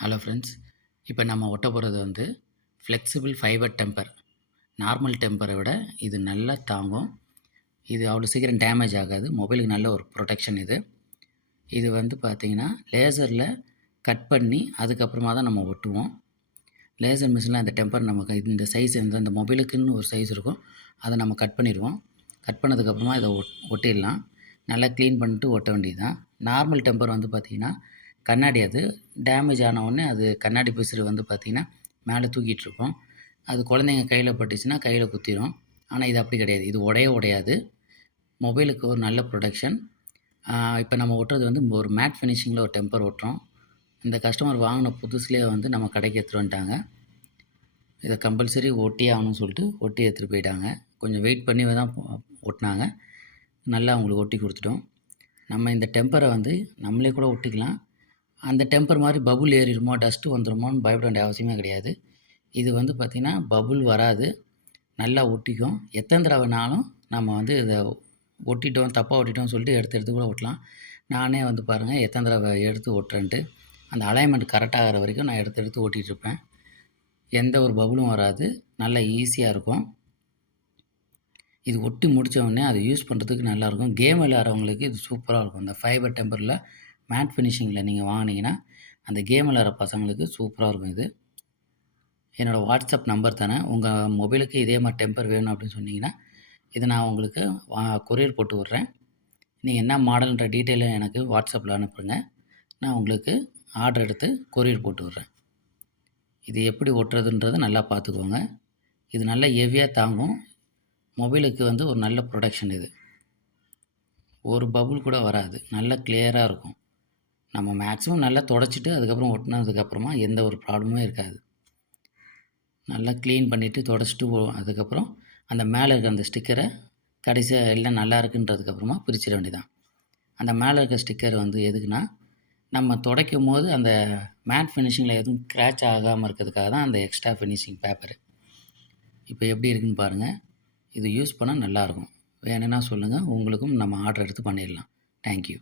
Hello friends. இப்போ நம்ம ஒட்ட போகிறது வந்து ஃப்ளெக்சிபிள் ஃபைபர் டெம்பர். நார்மல் டெம்பரை விட இது நல்லா தாங்கும். இது அவ்வளோ சீக்கிரம் டேமேஜ் ஆகாது. மொபைலுக்கு நல்ல ஒரு ப்ரொடெக்ஷன் இது. இது வந்து பார்த்திங்கன்னா லேசரில் கட் பண்ணி அதுக்கப்புறமா தான் நம்ம ஒட்டுவோம். லேசர் மிஷினில் அந்த டெம்பர் நமக்கு இந்த சைஸ் இந்த மொபைலுக்குன்னு ஒரு சைஸ் இருக்கும். அதை நம்ம கட் பண்ணிடுவோம். கட் பண்ணதுக்கப்புறமா இதை ஒட்டிடலாம். நல்லா க்ளீன் பண்ணிட்டு ஒட்ட வேண்டியது தான். நார்மல் டெம்பர் வந்து பார்த்திங்கன்னா கண்ணாடி, அது டேமேஜ் ஆனவுடனே அது கண்ணாடி பிசுறு வந்து பார்த்திங்கன்னா மேலே தூக்கிட்டுருக்கும். அது குழந்தைங்க கையில் பட்டுச்சுன்னா கையில் குத்திடும். ஆனால் இது அப்படி கிடையாது. இது உடையாது. மொபைலுக்கு ஒரு நல்ல ப்ரொடெக்ஷன். இப்போ நம்ம ஒட்டுறது வந்து ஒரு மேட் ஃபினிஷிங்கில் ஒரு டெம்பர் ஒட்டுறோம். இந்த கஸ்டமர் வாங்கின புதுசுலேயே வந்து நம்ம கடைக்கு எடுத்துகிட்டு வந்துட்டாங்க. இதை கம்பல்சரி ஒட்டியே ஆகணும்னு சொல்லிட்டு ஒட்டி எடுத்துகிட்டு போயிட்டாங்க. கொஞ்சம் வெயிட் பண்ணி தான் ஒட்டினாங்க. நல்லா அவங்களுக்கு ஒட்டி கொடுத்துட்டோம். நம்ம இந்த டெம்பரை வந்து நம்மளே கூட ஒட்டிக்கலாம். அந்த டெம்பர் மாதிரி பபுள் ஏறிடுமோ, டஸ்ட்டு வந்துடுமோன்னு பயப்பட வேண்டிய அவசியமே கிடையாது. இது வந்து பார்த்திங்கன்னா பபுள் வராது. நல்லா ஒட்டிக்கும். எத்தனை தடவைனாலும் நம்ம வந்து இதை ஒட்டிட்டோம், தப்பாக ஒட்டிட்டோம்னு சொல்லிட்டு எடுத்து கூட ஒட்டலாம். நானே வந்து பாருங்கள் எத்தனை தடவை எடுத்து ஒட்டுறேன்ட்டு. அந்த அலைன்மெண்ட் கரெக்டாக ஆகிற வரைக்கும் நான் எடுத்து ஓட்டிகிட்ருப்பேன். எந்த ஒரு பபுளும் வராது. நல்லா ஈஸியாக இருக்கும். இது ஒட்டி முடித்த உடனே அதை யூஸ் பண்ணுறதுக்கு நல்லாயிருக்கும். கேம் விளையாடுறவங்களுக்கு இது சூப்பராக இருக்கும். இந்த ஃபைபர் டெம்பரில் மேட் ஃபினிஷிங்கில் நீங்கள் வாங்கினீங்கன்னா அந்த கேம் விளையாடுற பசங்களுக்கு சூப்பராக இருக்கும். இது என்னோடய வாட்ஸ்அப் நம்பர் தானே. உங்கள் மொபைலுக்கு இதே மாதிரி டெம்பர் வேணும் அப்படின்னு சொன்னீங்கன்னா இதை நான் உங்களுக்கு கொரியர் போட்டு விட்றேன். நீங்கள் என்ன மாடல்ன்ற டீட்டெயிலும் எனக்கு வாட்ஸ்அப்பில் அனுப்புங்க. நான் உங்களுக்கு ஆர்டர் எடுத்து கொரியர் போட்டு விட்றேன். இது எப்படி ஒட்டுறதுன்றதை நல்லா பார்த்துக்கோங்க. இது நல்லா ஹெவியாக தாங்கும். மொபைலுக்கு வந்து ஒரு நல்ல ப்ரொடெக்ஷன் இது. ஒரு பபுள் கூட வராது. நல்லா கிளியராக இருக்கும். நம்ம மேக்ஸிமம் நல்லா தொடச்சிட்டு அதுக்கப்புறம் ஒட்டினதுக்கப்புறமா எந்த ஒரு ப்ராப்ளமும் இருக்காது. நல்லா க்ளீன் பண்ணிவிட்டு தொடச்சிட்டு அதுக்கப்புறம் அந்த மேலே இருக்க அந்த ஸ்டிக்கரை கடைசியாக எல்லாம் நல்லா இருக்குன்றதுக்கப்புறமா பிரிச்சிட வேண்டியதான். அந்த மேலே இருக்க ஸ்டிக்கர் வந்து எதுக்குன்னா, நம்ம துடைக்கும் போது அந்த மேட் ஃபினிஷிங்கில் எதுவும் ஸ்க்ராட்ச் ஆகாமல் இருக்கிறதுக்காக தான் அந்த எக்ஸ்ட்ரா ஃபினிஷிங் பேப்பரு. இப்போ எப்படி இருக்குதுன்னு பாருங்கள். இது யூஸ் பண்ணால் நல்லாயிருக்கும். வேணும்னா சொல்லுங்கள். உங்களுக்கும் நம்ம ஆர்டர் எடுத்து பண்ணிடலாம். தேங்க்யூ.